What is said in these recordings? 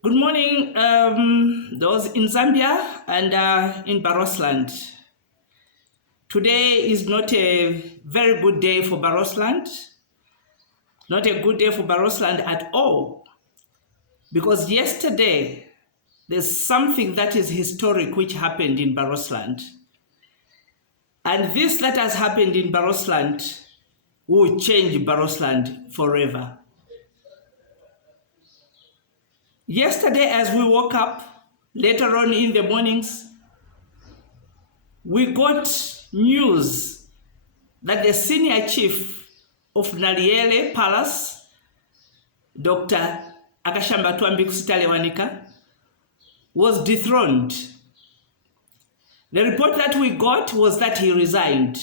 Good morning, those in Zambia and in Barotseland. Today is not a very good day for Barotseland, not a good day for Barotseland at all, because yesterday there's something that is historic which happened in Barotseland. And this that has happened in Barotseland will change Barotseland forever. Yesterday, as we woke up, later on in the mornings, we got news that the senior chief of Naliele Palace, Dr. Akashamba Twambikusi, was dethroned. The report that we got was that he resigned.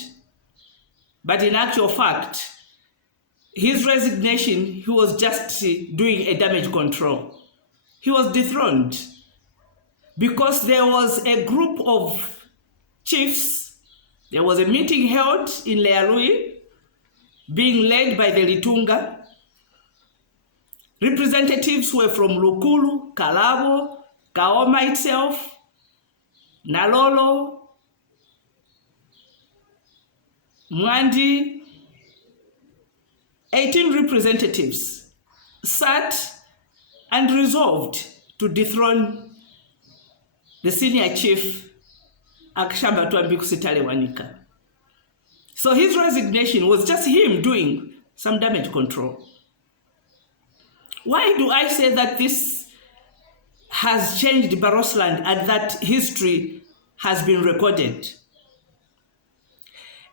But in actual fact, his resignation, he was just doing a damage control. He was dethroned because there was a group of chiefs. There was a meeting held in Lealui being led by the Litunga. Representatives were from Lukulu, Kalabo, Kaoma itself, Nalolo, Mwandi. 18 representatives sat and resolved to dethrone the senior chief, Akashamba Twambikusi. So his resignation was just him doing some damage control. Why do I say that this has changed Barotseland and that history has been recorded?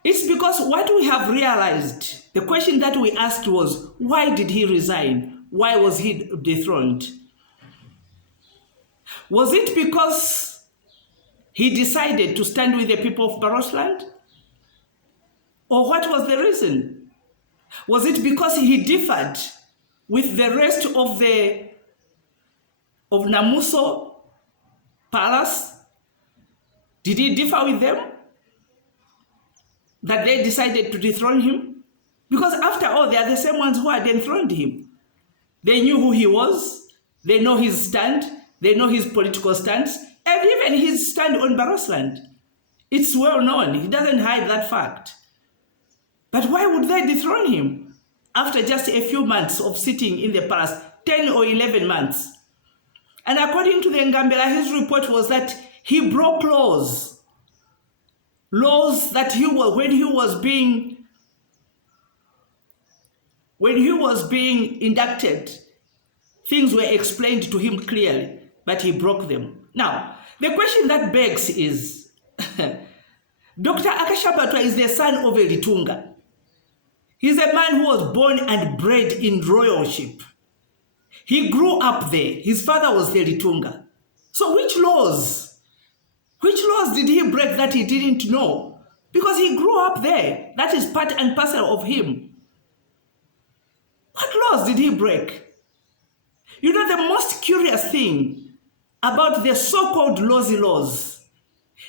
It's because what we have realized, the question that we asked was, why did he resign? Why was he dethroned? Was it because he decided to stand with the people of Barotseland? Or what was the reason? Was it because he differed with the rest of Namuso Palace? Did he differ with them? That they decided to dethrone him? Because after all, they are the same ones who had enthroned him. They knew who he was, they know his stand, they know his political stance, and even his stand on Barotseland. It's well known, he doesn't hide that fact. But why would they dethrone him after just a few months of sitting in the palace, 10 or 11 months? And according to the Ngambela, his report was that he broke laws that when he was being inducted, things were explained to him clearly, but he broke them. Now, the question that begs is, Dr. Akashamba is the son of a Litunga. He's a man who was born and bred in royalship. He grew up there. His father was the Litunga. So which laws did he break that he didn't know? Because he grew up there. That is part and parcel of him. What laws did he break? You know, the most curious thing about the so-called lazy laws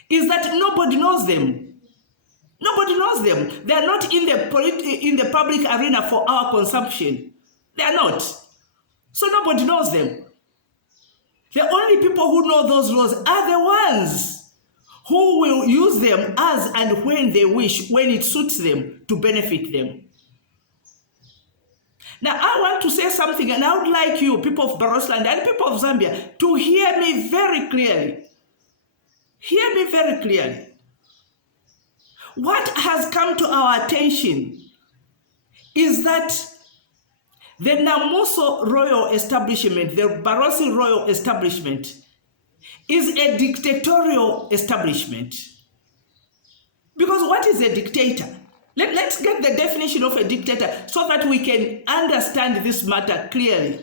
is that nobody knows them. Nobody knows them. They are not in the public arena for our consumption. They are not. So nobody knows them. The only people who know those laws are the ones who will use them as and when they wish, when it suits them, to benefit them. Now, I want to say something, and I would like you, people of Barotseland and people of Zambia, to hear me very clearly. Hear me very clearly. What has come to our attention is that the Namuso royal establishment, the Barotse royal establishment, is a dictatorial establishment. Because what is a dictator? Let's get the definition of a dictator so that we can understand this matter clearly.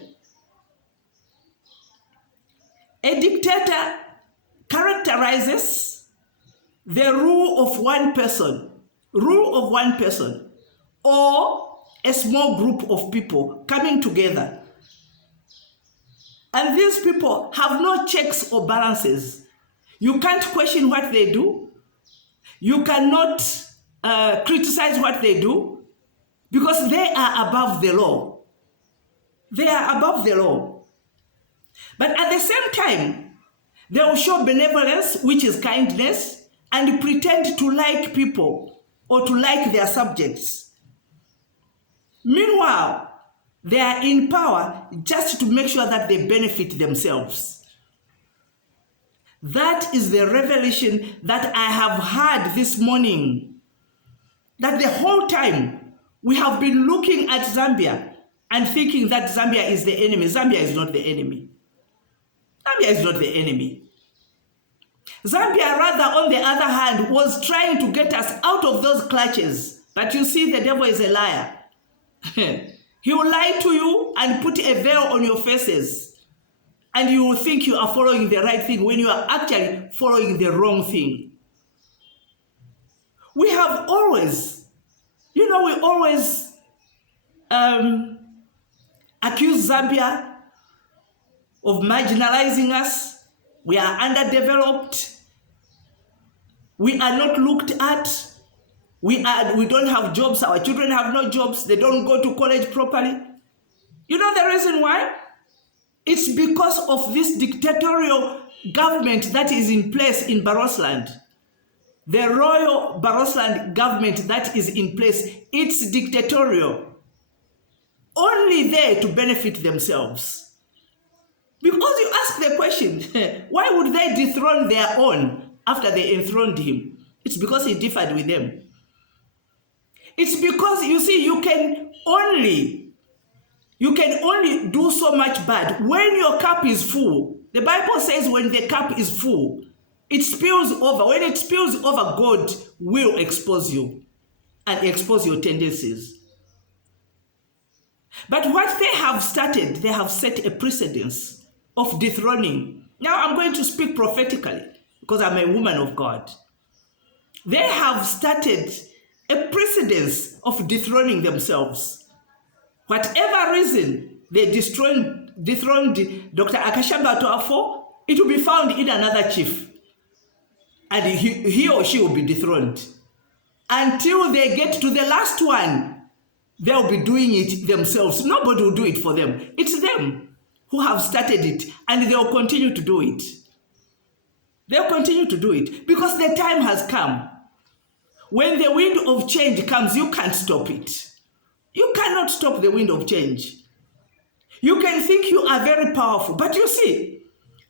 A dictator characterizes the rule of one person, or a small group of people coming together. And these people have no checks or balances. You can't question what they do. You cannot criticize what they do because they are above the law. They are above the law. But at the same time, they will show benevolence, which is kindness, and pretend to like people or to like their subjects. Meanwhile, they are in power just to make sure that they benefit themselves. That is the revelation that I have had this morning. That the whole time we have been looking at Zambia and thinking that Zambia is the enemy. Zambia is not the enemy. Zambia is not the enemy. Zambia, rather, on the other hand, was trying to get us out of those clutches. But you see, the devil is a liar. He will lie to you and put a veil on your faces. And you will think you are following the right thing when you are actually following the wrong thing. We have always, we always accuse Zambia of marginalizing us. We are underdeveloped. We are not looked at. We don't have jobs. Our children have no jobs. They don't go to college properly. You know the reason why? It's because of this dictatorial government that is in place in Barotseland. The royal Barotseland government that is in place, it's dictatorial. Only there to benefit themselves. Because you ask the question, why would they dethrone their own after they enthroned him? It's because he differed with them. It's because, you see, you can only do so much bad when your cup is full. The Bible says when the cup is full, it spills over. When it spills over, God will expose you and expose your tendencies. But what they have started, they have set a precedence of dethroning. Now I'm going to speak prophetically because I'm a woman of God. They have started a precedence of dethroning themselves. Whatever reason they dethroned Dr. Akashamba for, it will be found in another chief. And he or she will be dethroned. Until they get to the last one, they'll be doing it themselves. Nobody will do it for them. It's them who have started it, and they'll continue to do it. They'll continue to do it because the time has come. When the wind of change comes, you can't stop it. You cannot stop the wind of change. You can think you are very powerful, but you see,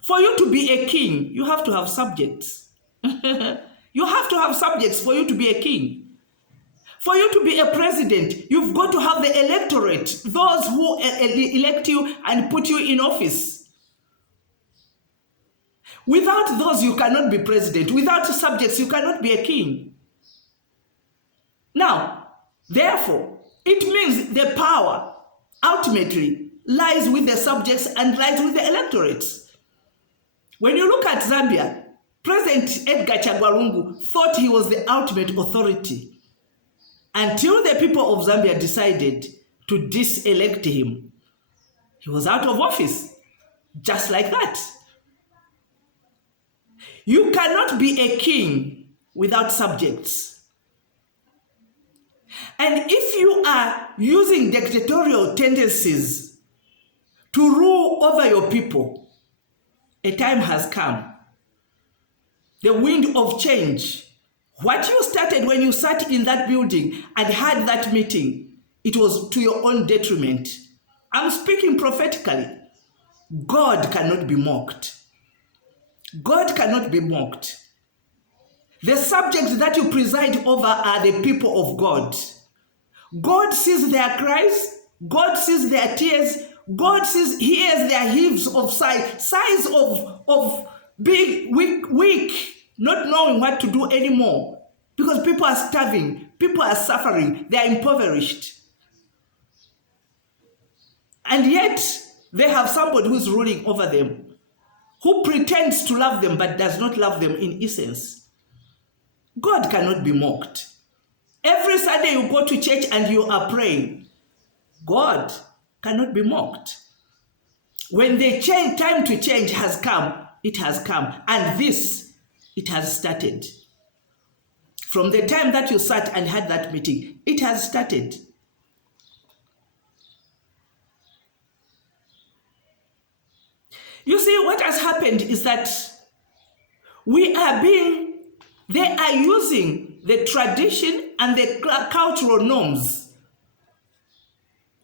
for you to be a king, you have to have subjects. You have to have subjects for you to be a king. For you to be a president, you've got to have the electorate, those who elect you and put you in office. Without those, you cannot be president. Without subjects, you cannot be a king. Now, therefore, it means the power ultimately lies with the subjects and lies with the electorates. When you look at Zambia, President Edgar Chagwa thought he was the ultimate authority until the people of Zambia decided to diselect him. He was out of office, just like that. You cannot be a king without subjects. And if you are using dictatorial tendencies to rule over your people, a time has come. The wind of change. What you started when you sat in that building and had that meeting, it was to your own detriment. I'm speaking prophetically. God cannot be mocked. God cannot be mocked. The subjects that you preside over are the people of God. God sees their cries. God sees their tears. God hears their heaves of sighs of being weak, not knowing what to do anymore. Because people are starving, people are suffering, they are impoverished. And yet, they have somebody who is ruling over them, who pretends to love them but does not love them in essence. God cannot be mocked. Every Sunday you go to church and you are praying. God cannot be mocked. When the time to change has come, it has come. And this, it has started. From the time that you sat and had that meeting, it has started. You see, what has happened is that they are using the tradition and the cultural norms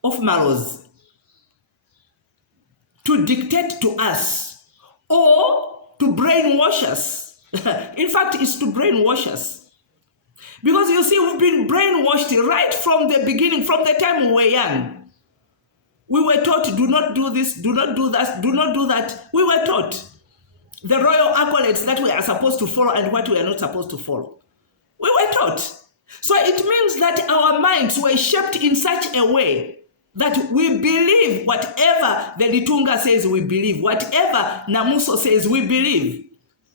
of Malos to dictate to us or to brainwash us. In fact, it's to brainwash us. Because you see, we've been brainwashed right from the beginning, from the time we were young. We were taught, do not do this, do not do that, do not do that. We were taught the royal accolades that we are supposed to follow and what we are not supposed to follow. We were taught. So it means that our minds were shaped in such a way that we believe whatever the Litunga says we believe, whatever Namuso says we believe.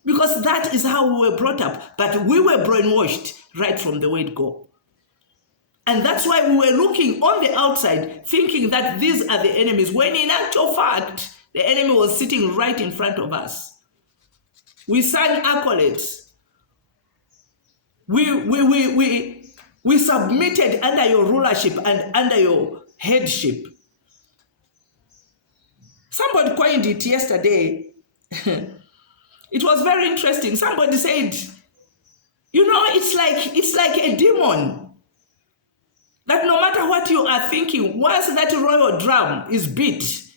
Because that is how we were brought up. But we were brainwashed right from the word go. And that's why we were looking on the outside, thinking that these are the enemies, when in actual fact, the enemy was sitting right in front of us. We sang accolades. We submitted under your rulership and under your headship. Somebody coined it yesterday. It was very interesting. Somebody said, you know, it's like a demon. That no matter what you are thinking, once that royal drum is beat,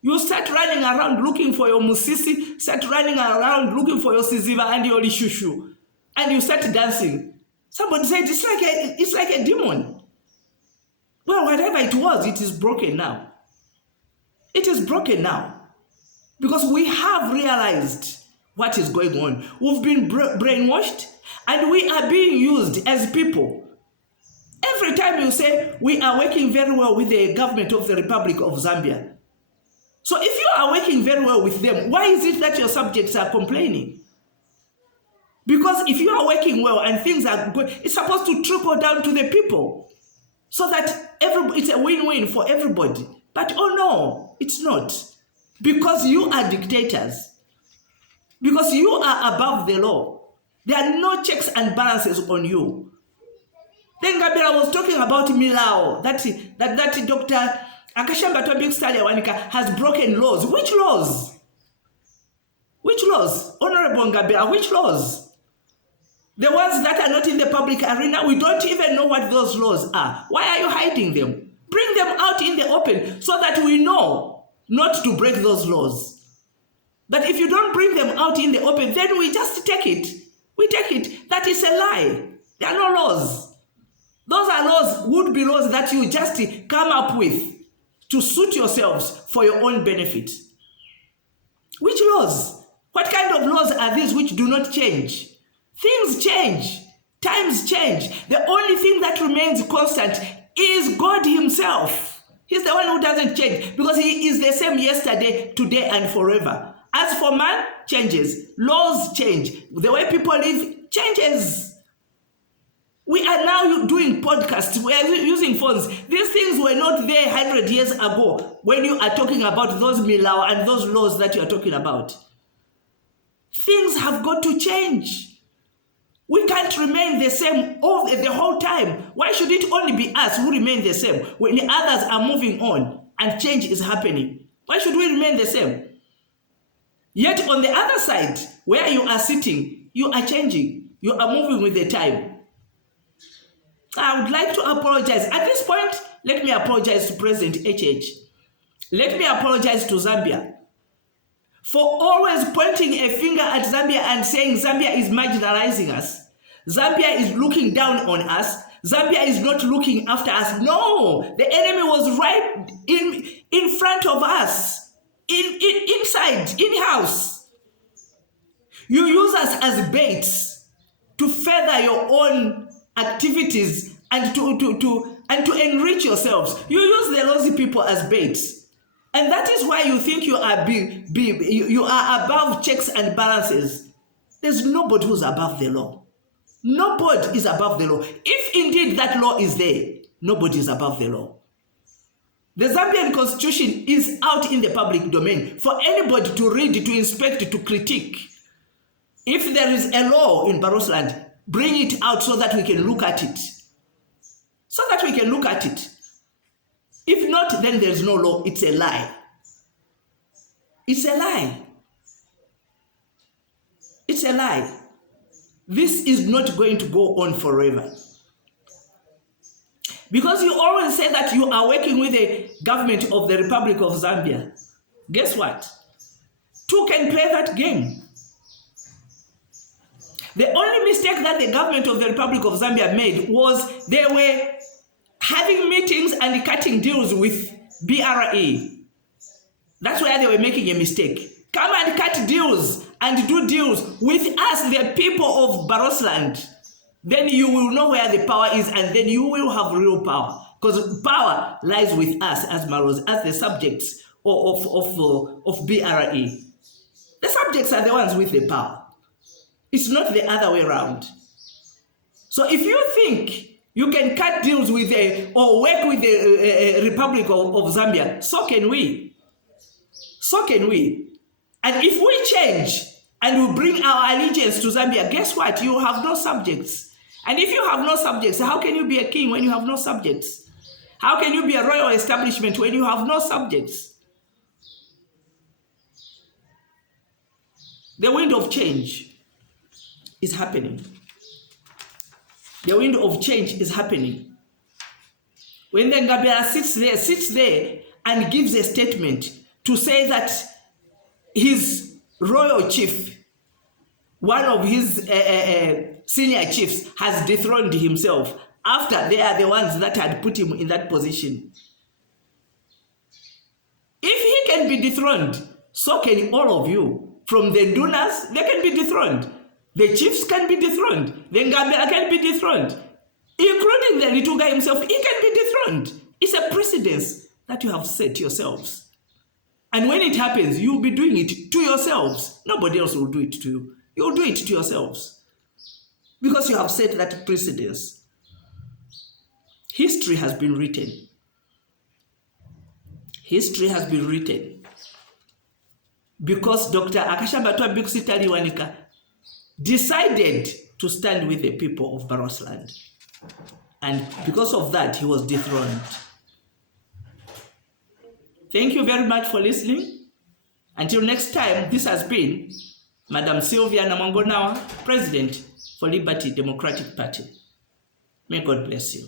you start running around looking for your musisi, start running around looking for your siziva and your lishushu, and you start dancing. Somebody said it's like a demon. Well, whatever it was, it is broken now. It is broken now. Because we have realized what is going on. We've been brainwashed, and we are being used as people. Every time you say, we are working very well with the government of the Republic of Zambia. So if you are working very well with them, why is it that your subjects are complaining? Because if you are working well and things are good, it's supposed to trickle down to the people so that it's a win-win for everybody. But oh no, it's not. Because you are dictators. Because you are above the law. There are no checks and balances on you. Then Gabriel was talking about Milao, that Dr. Akashamba Tobik Stalia Wanika has broken laws. Which laws? Which laws? Honorable Gabriel, which laws? The ones that are not in the public arena, we don't even know what those laws are. Why are you hiding them? Bring them out in the open so that we know not to break those laws. But if you don't bring them out in the open, then we just take it. We take it. That is a lie. There are no laws. Those are laws, would-be laws that you just come up with to suit yourselves for your own benefit. Which laws? What kind of laws are these which do not change? Things change. Times change. The only thing that remains constant is God himself. He's the one who doesn't change because he is the same yesterday, today, and forever. As for man, changes. Laws change. The way people live changes. We are now doing podcasts. We are using phones. These things were not there 100 years ago when you are talking about those Milao and those laws that you are talking about. Things have got to change. We can't remain the same all the whole time. Why should it only be us who remain the same when the others are moving on and change is happening? Why should we remain the same? Yet on the other side, where you are sitting, you are changing. You are moving with the time. I would like to apologize. At this point, let me apologize to President HH. Let me apologize to Zambia for always pointing a finger at Zambia and saying Zambia is marginalizing us. Zambia is looking down on us. Zambia is not looking after us. No, the enemy was right in front of us, inside, in-house. You use us as baits to further your own activities and to enrich yourselves. You use the lazy people as baits. And that is why you think you are you are above checks and balances. There's nobody who's above the law. Nobody is above the law. If indeed that law is there, nobody is above the law. The Zambian constitution is out in the public domain for anybody to read, to inspect, to critique. If there is a law in Barotseland, bring it out so that we can look at it. So that we can look at it. If not, then there's no law. It's a lie. It's a lie. It's a lie. This is not going to go on forever. Because you always say that you are working with the government of the Republic of Zambia. Guess what? Two can play that game. The only mistake that the government of the Republic of Zambia made was they were having meetings and cutting deals with BRE. That's where they were making a mistake. Come and cut deals and do deals with us, the people of Barotseland. Then you will know where the power is, and then you will have real power. Because power lies with us as Maros, as the subjects of BRE. The subjects are the ones with the power. It's not the other way around. So if you think you can cut deals with or work with the Republic of Zambia, so can we. So can we. And if we change and we bring our allegiance to Zambia, guess what? You have no subjects. And if you have no subjects, how can you be a king when you have no subjects? How can you be a royal establishment when you have no subjects? The wind of change is happening. The wind of change is happening. When the Ngabera sits there and gives a statement to say that his royal chief, one of his senior chiefs, has dethroned himself after they are the ones that had put him in that position. If he can be dethroned, so can all of you. From the Ndunas, they can be dethroned. The chiefs can be dethroned. The Ngabera can be dethroned. Including the Lituga himself, he can be dethroned. It's a precedence that you have set yourselves. And when it happens, you'll be doing it to yourselves. Nobody else will do it to you. You'll do it to yourselves. Because you have set that precedence. History has been written. History has been written. Because Dr. Akashabatwa Bixi Taliwanika decided to stand with the people of Barotseland. And because of that, he was dethroned. Thank you very much for listening. Until next time, this has been Madam Sylvia Namangonawa, President for Liberty Democratic Party. May God bless you.